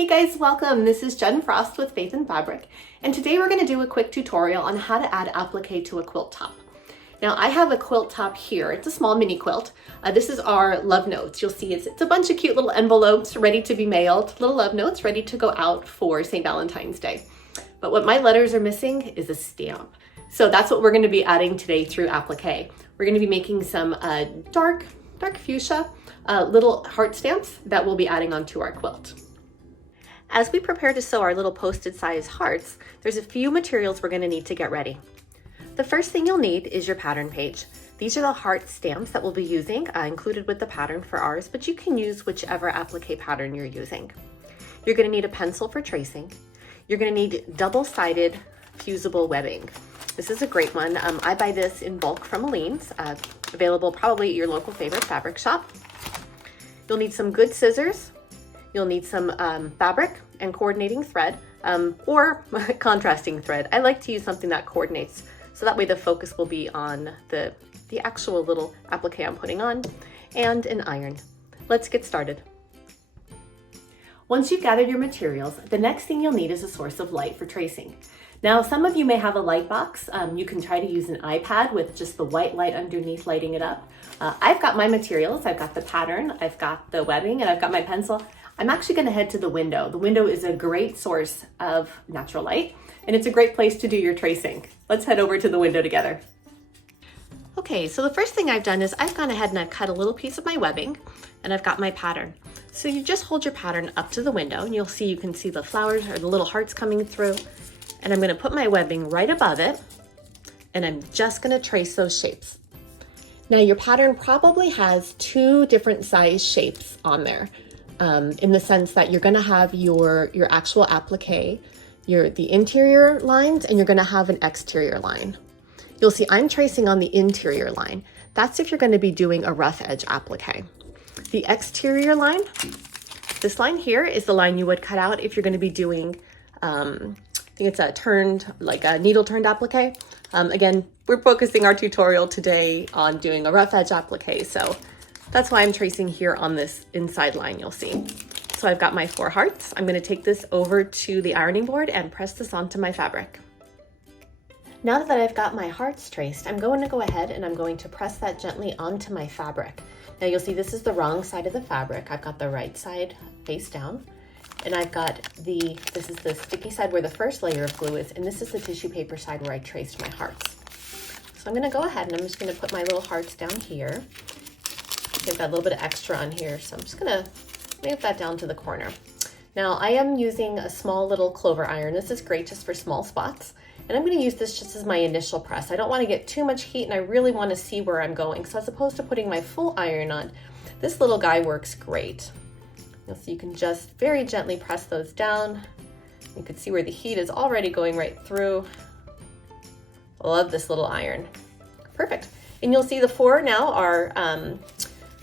Hey guys, welcome. This is Jen Frost with Faith in Fabric, and today we're going to do a quick tutorial on how to add applique to a quilt top. Now I have a quilt top here. It's a small mini quilt. This is our love notes. You'll see it's a bunch of cute little envelopes ready to be mailed, little love notes ready to go out for St. Valentine's Day. But what my letters are missing is a stamp. So that's what we're going to be adding today through applique. We're going to be making some dark fuchsia little heart stamps that we'll be adding onto our quilt. As we prepare to sew our little posted size hearts, there's a few materials we're going to need to get ready. The first thing you'll need is your pattern page. These are the heart stamps that we'll be using, included with the pattern for ours, but you can use whichever applique pattern you're using. You're going to need a pencil for tracing. You're going to need double-sided fusible webbing. This is a great one. I buy this in bulk from Aline's, available probably at your local favorite fabric shop. You'll need some good scissors. You'll need some fabric and coordinating thread, or contrasting thread. I like to use something that coordinates, so that way the focus will be on the actual little applique I'm putting on, and an iron. Let's get started. Once you've gathered your materials, the next thing you'll need is a source of light for tracing. Now, some of you may have a light box. You can try to use an iPad with just the white light underneath lighting it up. I've got my materials. I've got the pattern, I've got the webbing, and I've got my pencil. I'm actually going to head to the window. The window is a great source of natural light, and it's a great place to do your tracing. Let's head over to the window together. Okay, so the first thing I've done is I've gone ahead and I've cut a little piece of my webbing, and I've got my pattern. So you just hold your pattern up to the window, and you can see the flowers or the little hearts coming through. And I'm going to put my webbing right above it, and I'm just going to trace those shapes. Now your pattern probably has two different size shapes on there. In the sense that you're going to have your actual applique, the interior lines, and you're going to have an exterior line. You'll see I'm tracing on the interior line. That's if you're going to be doing a rough edge applique. The exterior line, this line here, is the line you would cut out if you're going to be doing, I think it's a turned, like a needle turned applique. Again, we're focusing our tutorial today on doing a rough edge applique, so that's why I'm tracing here on this inside line, you'll see. So I've got my 4 hearts. I'm going to take this over to the ironing board and press this onto my fabric. Now that I've got my hearts traced, I'm going to go ahead and I'm going to press that gently onto my fabric. Now you'll see this is the wrong side of the fabric. I've got the right side face down, and I've got this is the sticky side where the first layer of glue is, and this is the tissue paper side where I traced my hearts. So I'm going to go ahead and I'm just going to put my little hearts down here. I've got a little bit of extra on here, so I'm just gonna move that down to the corner. Now I am using a small little clover iron. This is great just for small spots, and I'm gonna use this just as my initial press. I don't wanna get too much heat, and I really wanna see where I'm going. So as opposed to putting my full iron on, this little guy works great. So you can just very gently press those down. You can see where the heat is already going right through. I love this little iron. Perfect. And you'll see the 4 now are,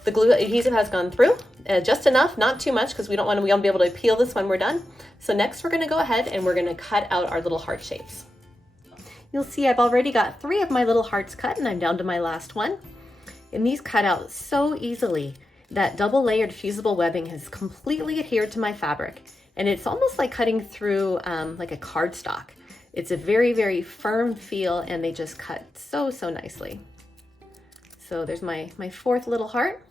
the glue adhesive has gone through, just enough, not too much, because we won't be able to peel this when we're done. So next we're going to go ahead and we're going to cut out our little heart shapes. You'll see I've already got 3 of my little hearts cut, and I'm down to my last one. And these cut out so easily. That double layered fusible webbing has completely adhered to my fabric, and it's almost like cutting through like a cardstock. It's a very, very firm feel, and they just cut so nicely. So there's my 4th little heart.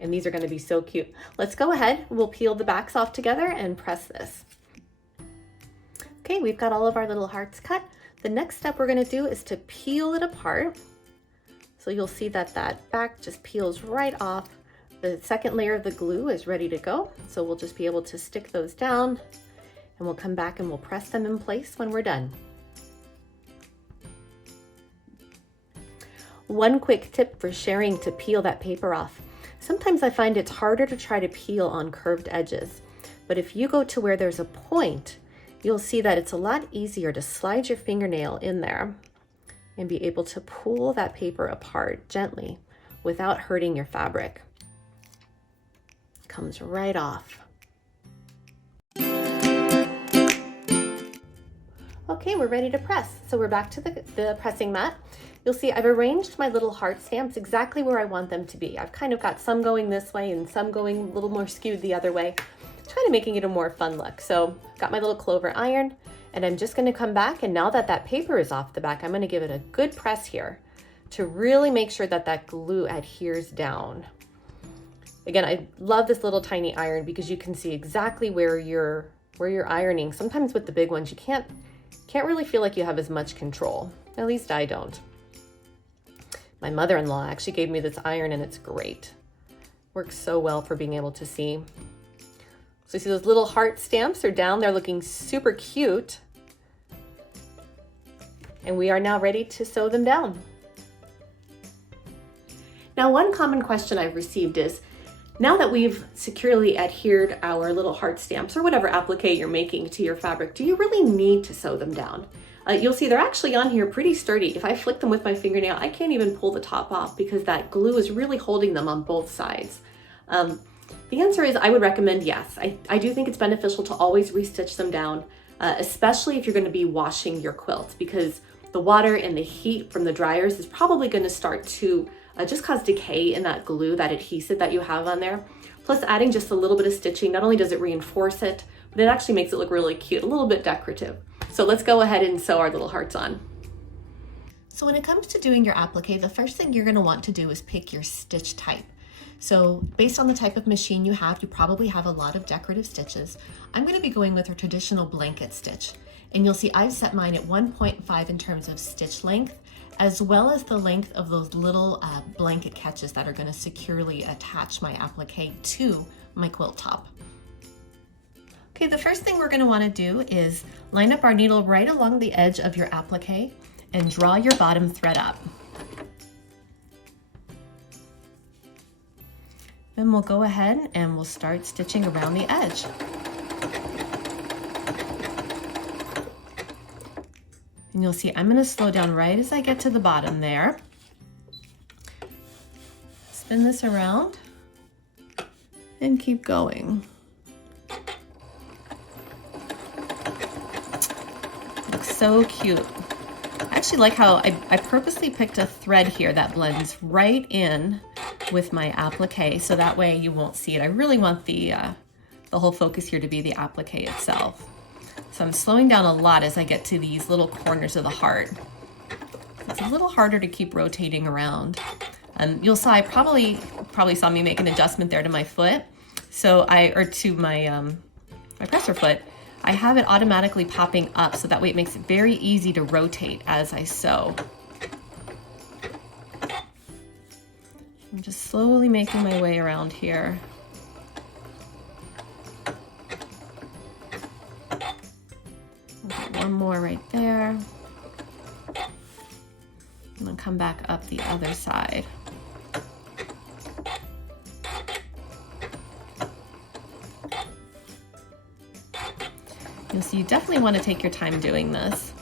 And these are going to be so cute. Let's go ahead. We'll peel the backs off together and press this. Okay, we've got all of our little hearts cut. The next step we're going to do is to peel it apart. So you'll see that back just peels right off. The second layer of the glue is ready to go. So we'll just be able to stick those down, and we'll come back and we'll press them in place when we're done. One quick tip for sharing to peel that paper off. Sometimes I find it's harder to try to peel on curved edges, but if you go to where there's a point, you'll see that it's a lot easier to slide your fingernail in there and be able to pull that paper apart gently without hurting your fabric. It comes right off. Okay, we're ready to press. So we're back to the pressing mat. You'll see I've arranged my little heart stamps exactly where I want them to be. I've kind of got some going this way and some going a little more skewed the other way. trying to making it a more fun look. So I've got my little clover iron, and I'm just gonna come back, and now that that paper is off the back, I'm gonna give it a good press here to really make sure that that glue adheres down. Again, I love this little tiny iron because you can see exactly where you're ironing. Sometimes with the big ones, you can't really feel like you have as much control. At least I don't. My mother-in-law actually gave me this iron, and it's great. Works so well for being able to see. So you see those little heart stamps are down. They're looking super cute. And we are now ready to sew them down. Now, one common question I've received is, now that we've securely adhered our little heart stamps or whatever applique you're making to your fabric, do you really need to sew them down? You'll see they're actually on here pretty sturdy. If I flick them with my fingernail, I can't even pull the top off because that glue is really holding them on both sides. The answer is I would recommend yes. I do think it's beneficial to always restitch them down, especially if you're going to be washing your quilt, because the water and the heat from the dryers is probably going to start to just cause decay in that glue, that adhesive that you have on there. Plus, adding just a little bit of stitching, not only does it reinforce it, but it actually makes it look really cute, a little bit decorative. So let's go ahead and sew our little hearts on. So when it comes to doing your applique, the first thing you're going to want to do is pick your stitch type. So based on the type of machine you probably have a lot of decorative stitches. I'm going to be going with a traditional blanket stitch. And you'll see I've set mine at 1.5 in terms of stitch length, as well as the length of those little blanket catches that are going to securely attach my applique to my quilt top. Okay, the first thing we're going to want to do is line up our needle right along the edge of your applique and draw your bottom thread up. Then we'll go ahead and we'll start stitching around the edge. And you'll see I'm going to slow down right as I get to the bottom there. Spin this around and keep going. Looks so cute. I actually like how I purposely picked a thread here that blends right in with my applique, so that way you won't see it. I really want the whole focus here to be the applique itself. So I'm slowing down a lot as I get to these little corners of the heart. It's a little harder to keep rotating around. You'll see I probably saw me make an adjustment there to my foot, or to my presser foot. I have it automatically popping up, so that way it makes it very easy to rotate as I sew. I'm just slowly making my way around here. One more right there. And then come back up the other side. So you definitely want to take your time doing this.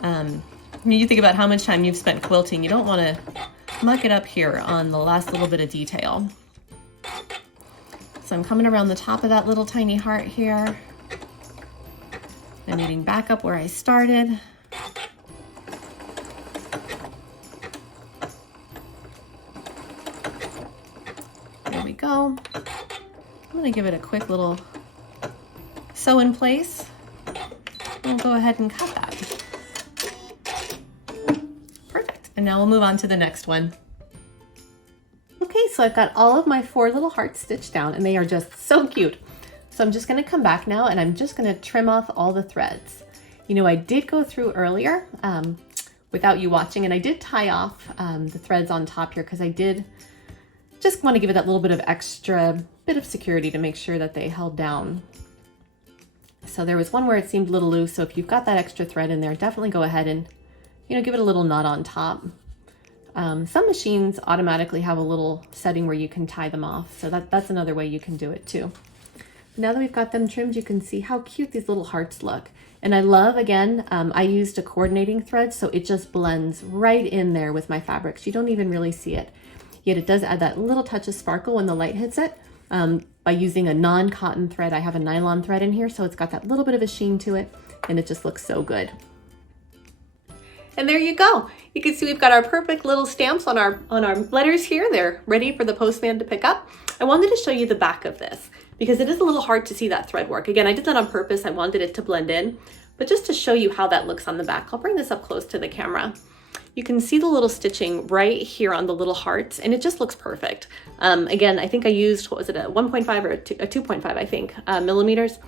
When you think about how much time you've spent quilting, you don't want to muck it up here on the last little bit of detail. So I'm coming around the top of that little tiny heart here. I'm meeting back up where I started. There we go. I'm going to give it a quick little sew in place. We'll go ahead and cut that. Perfect. And now we'll move on to the next one. Okay, so I've got all of my 4 little hearts stitched down, and they are just so cute. So I'm just going to come back now, and I'm just going to trim off all the threads. You know, I did go through earlier without you watching, and I did tie off the threads on top here because I did just want to give it that little bit of extra bit of security to make sure that they held down. So there was one where it seemed a little loose, so if you've got that extra thread in there, definitely go ahead and, you know, give it a little knot on top. Some machines automatically have a little setting where you can tie them off, so that's another way you can do it too. Now that we've got them trimmed, you can see how cute these little hearts look. And I love, again, I used a coordinating thread, so it just blends right in there with my fabrics. You don't even really see it. Yet it does add that little touch of sparkle when the light hits it. By using a non-cotton thread, I have a nylon thread in here, so it's got that little bit of a sheen to it, and it just looks so good. And there you go. You can see we've got our perfect little stamps on our letters here. They're ready for the postman to pick up. I wanted to show you the back of this. because it is a little hard to see that thread work. Again, I did that on purpose. I wanted it to blend in, but just to show you how that looks on the back, I'll bring this up close to the camera. You can see the little stitching right here on the little hearts, and it just looks perfect. Again, I think I used, what was it, a 1.5 or a 2.5, I think, millimeters.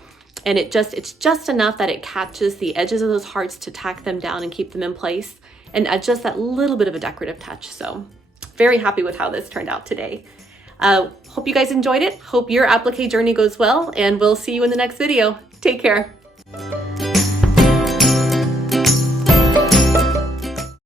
And it's just enough that it catches the edges of those hearts to tack them down and keep them in place, and add just that little bit of a decorative touch. So very happy with how this turned out today. Hope you guys enjoyed it. Hope your applique journey goes well, and we'll see you in the next video. Take care.